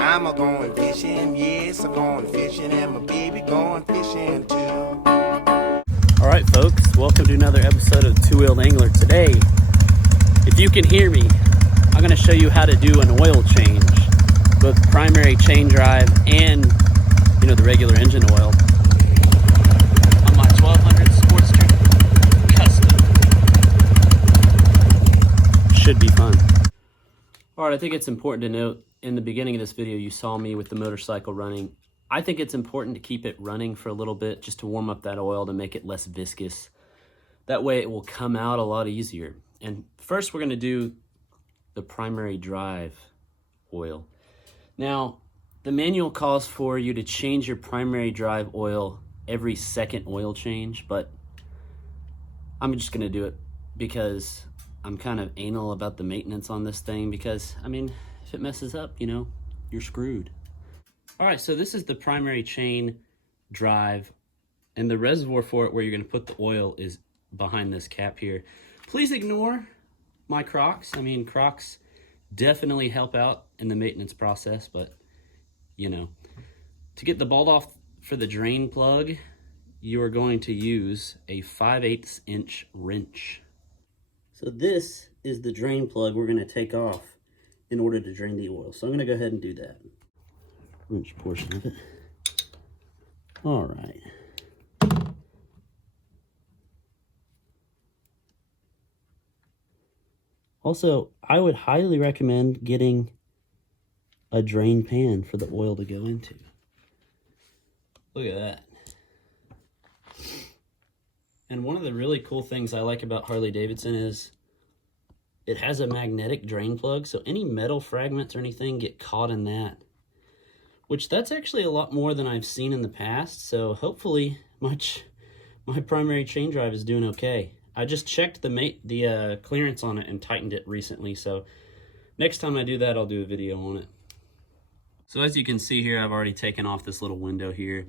I'm a going fishing, yes, I'm going fishing, and my baby going fishing too. All right, folks, welcome to another episode of Two-Wheeled Angler. Today, if you can hear me, I'm going to show you how to do an oil change, both primary chain drive and, the regular engine oil on my 1200 Sportster Custom. Should be fun. All right, I think it's important to note in the beginning of this video, you saw me with the motorcycle running. I think it's important to keep it running for a little bit just to warm up that oil to make it less viscous. That way it will come out a lot easier. And first we're going to do the primary drive oil. Now, the manual calls for you to change your primary drive oil every second oil change, but I'm just going to do it because I'm kind of anal about the maintenance on this thing because, if it messes up, you're screwed. All right, so this is the primary chain drive, and the reservoir for it where you're going to put the oil is behind this cap here. Please ignore my Crocs. Crocs definitely help out in the maintenance process, but, to get the bolt off for the drain plug, you are going to use a 5/8 inch wrench. So this is the drain plug we're going to take off in order to drain the oil. So I'm going to go ahead and do that. Wrench portion of it. All right. Also, I would highly recommend getting a drain pan for the oil to go into. Look at that. And one of the really cool things I like about Harley-Davidson is it has a magnetic drain plug, so any metal fragments or anything get caught in that. Which that's actually a lot more than I've seen in the past, so hopefully my primary chain drive is doing okay. I just checked the clearance on it and tightened it recently, so next time I do that, I'll do a video on it. So as you can see here, I've already taken off this little window here.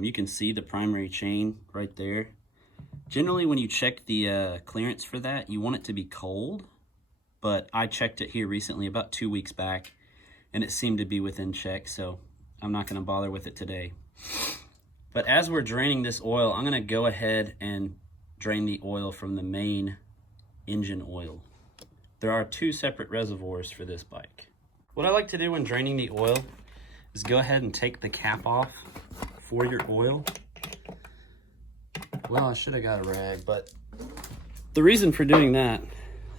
You can see the primary chain right there. Generally, when you check the clearance for that, you want it to be cold, but I checked it here recently, about 2 weeks back, and it seemed to be within check, so I'm not going to bother with it today. But as we're draining this oil, I'm going to go ahead and drain the oil from the main engine oil. There are 2 separate reservoirs for this bike. What I like to do when draining the oil is go ahead and take the cap off for your oil. Well, I should have got a rag, but the reason for doing that,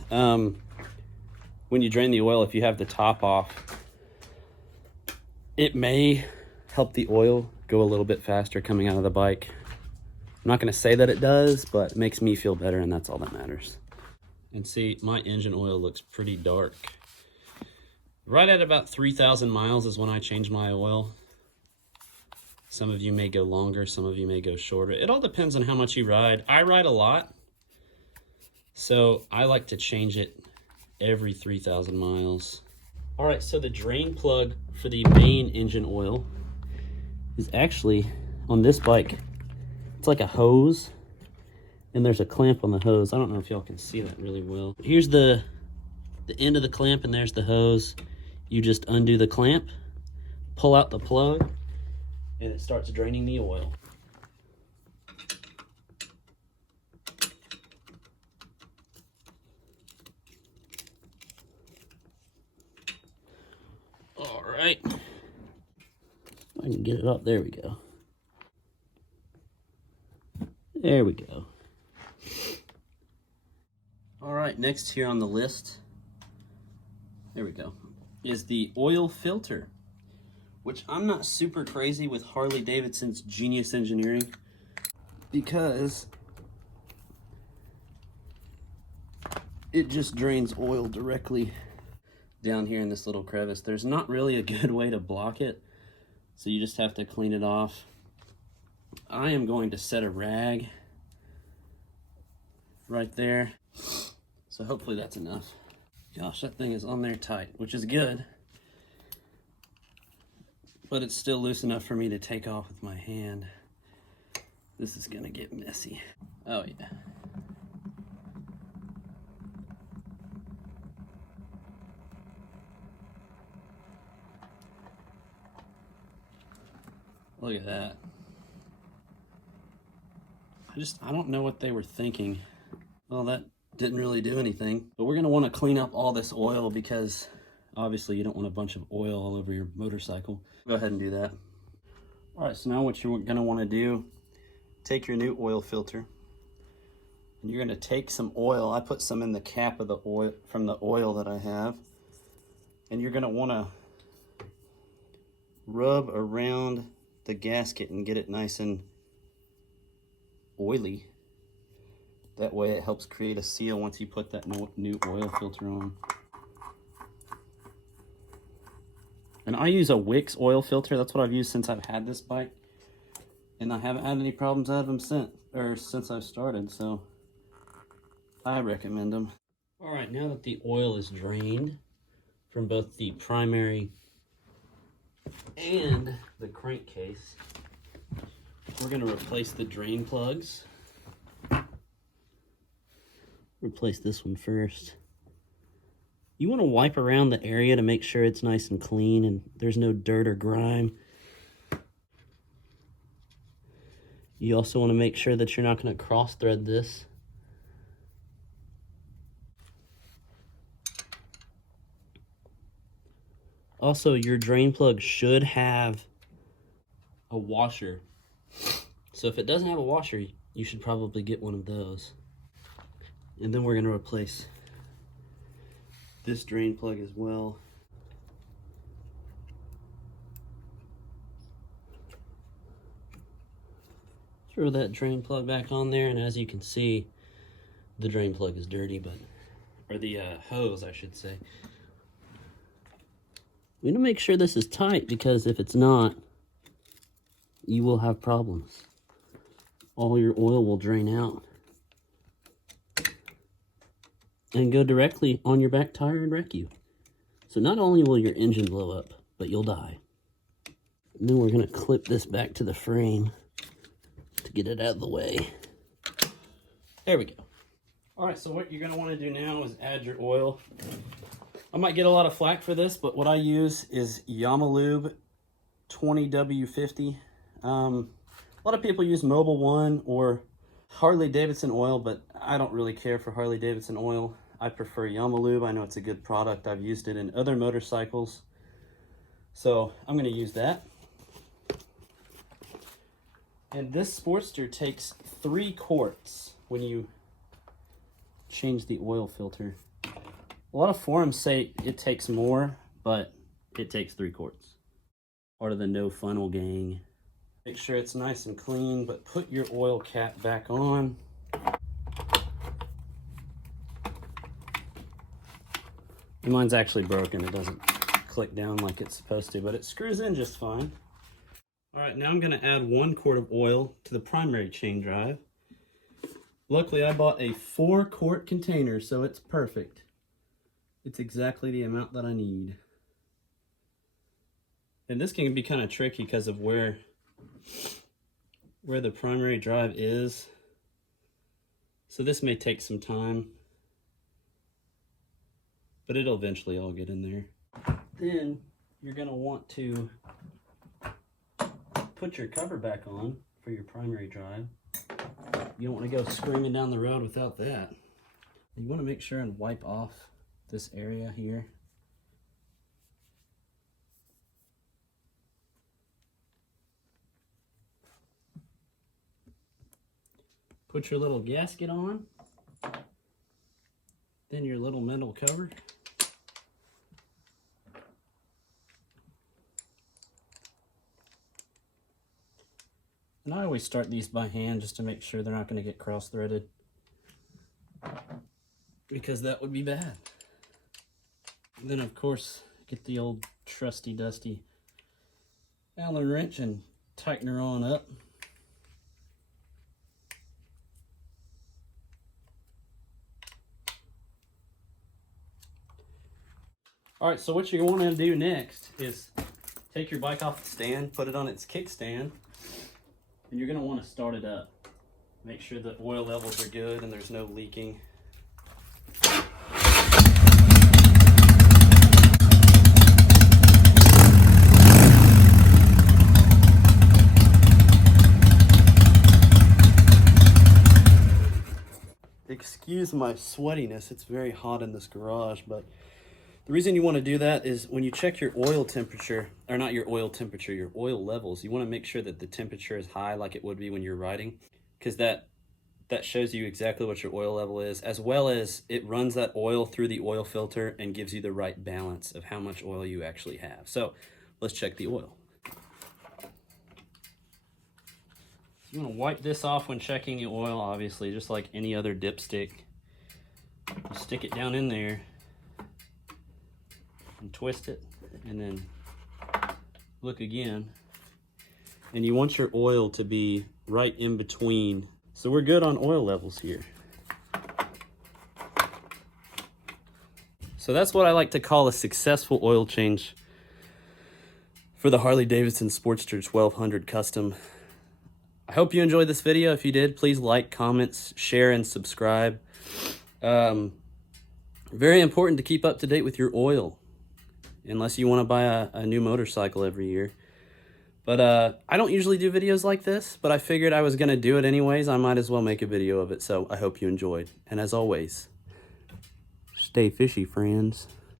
when you drain the oil, if you have the top off, it may help the oil go a little bit faster coming out of the bike. I'm not going to say that it does, but it makes me feel better, and that's all that matters. And see, my engine oil looks pretty dark. Right at about 3,000 miles is when I change my oil. Some of you may go longer, some of you may go shorter. It all depends on how much you ride. I ride a lot, so I like to change it every 3,000 miles. All right, so the drain plug for the main engine oil is actually on this bike. It's like a hose, and there's a clamp on the hose. I don't know if y'all can see that really well. Here's the end of the clamp, and there's the hose. You just undo the clamp, pull out the plug, and it starts draining the oil. All right. I can get it up. There we go. There we go. All right, next here on the list, there we go, is the oil filter, which I'm not super crazy with Harley-Davidson's genius engineering because it just drains oil directly down here in this little crevice. There's not really a good way to block it, so you just have to clean it off. I am going to set a rag right there, so hopefully that's enough. Gosh, that thing is on there tight, which is good, but it's still loose enough for me to take off with my hand. This is gonna get messy. Oh yeah. Look at that. I don't know what they were thinking. Well, that didn't really do anything. But we're gonna wanna clean up all this oil because obviously you don't want a bunch of oil all over your motorcycle. Go ahead and do that. All right, so now what you're gonna wanna do, take your new oil filter and you're gonna take some oil. I put some in the cap of the oil, from the oil that I have. And you're gonna wanna rub around the gasket and get it nice and oily. That way it helps create a seal once you put that new oil filter on. And I use a Wix oil filter. That's what I've used since I've had this bike. And I haven't had any problems out of them since I've started, so I recommend them. All right, now that the oil is drained from both the primary and the crankcase, we're going to replace the drain plugs. Replace this one first. You want to wipe around the area to make sure it's nice and clean and there's no dirt or grime. You also want to make sure that you're not going to cross thread this. Also, your drain plug should have a washer. So if it doesn't have a washer, you should probably get one of those. And then we're going to replace this drain plug as well. Throw that drain plug back on there, and as you can see, the drain plug is dirty, or the hose, I should say. We need to make sure this is tight, because if it's not, you will have problems. All your oil will drain out and go directly on your back tire and wreck you. So not only will your engine blow up, but you'll die. And then we're gonna clip this back to the frame to get it out of the way. There we go. All right, so what you're gonna wanna do now is add your oil. I might get a lot of flack for this, but what I use is Yamalube 20W50. A lot of people use Mobil 1 or Harley-Davidson oil, but I don't really care for Harley-Davidson oil. I prefer Yamalube. I know it's a good product. I've used it in other motorcycles. So I'm going to use that. And this Sportster takes 3 quarts when you change the oil filter. A lot of forums say it takes more, but it takes 3 quarts. Part of the no funnel gang. Make sure it's nice and clean, but put your oil cap back on. And mine's actually broken. It doesn't click down like it's supposed to, but it screws in just fine. All right, now I'm gonna add 1 quart of oil to the primary chain drive. Luckily, I bought a 4-quart container, so it's perfect. It's exactly the amount that I need. And this can be kind of tricky because of where the primary drive is. So this may take some time, but it'll eventually all get in there. Then you're going to want to put your cover back on for your primary drive. You don't want to go screaming down the road without that. You want to make sure and wipe off this area here. Put your little gasket on, then your little metal cover. And I always start these by hand just to make sure they're not going to get cross-threaded, because that would be bad. And then of course, get the old trusty dusty Allen wrench and tighten her on up. All right, so what you're going to do next is take your bike off the stand, put it on its kickstand, and you're going to want to start it up. Make sure the oil levels are good and there's no leaking. excuse my sweatiness. It's very hot in this garage, but the reason you want to do that is when you check your oil temperature, or not your oil temperature, your oil levels, you want to make sure that the temperature is high like it would be when you're riding, because that shows you exactly what your oil level is, as well as it runs that oil through the oil filter and gives you the right balance of how much oil you actually have. So let's check the oil. You want to wipe this off when checking the oil, obviously, just like any other dipstick. You stick it down in there and twist it, and then look again. And you want your oil to be right in between. So we're good on oil levels here. So that's what I like to call a successful oil change for the Harley-Davidson Sportster 1200 Custom. I hope you enjoyed this video. If you did, please like, comment, share, and subscribe. Very important to keep up to date with your oil, unless you want to buy a new motorcycle every year. But I don't usually do videos like this, but I figured I was going to do it anyways. I might as well make a video of it, so I hope you enjoyed. And as always, stay fishy, friends.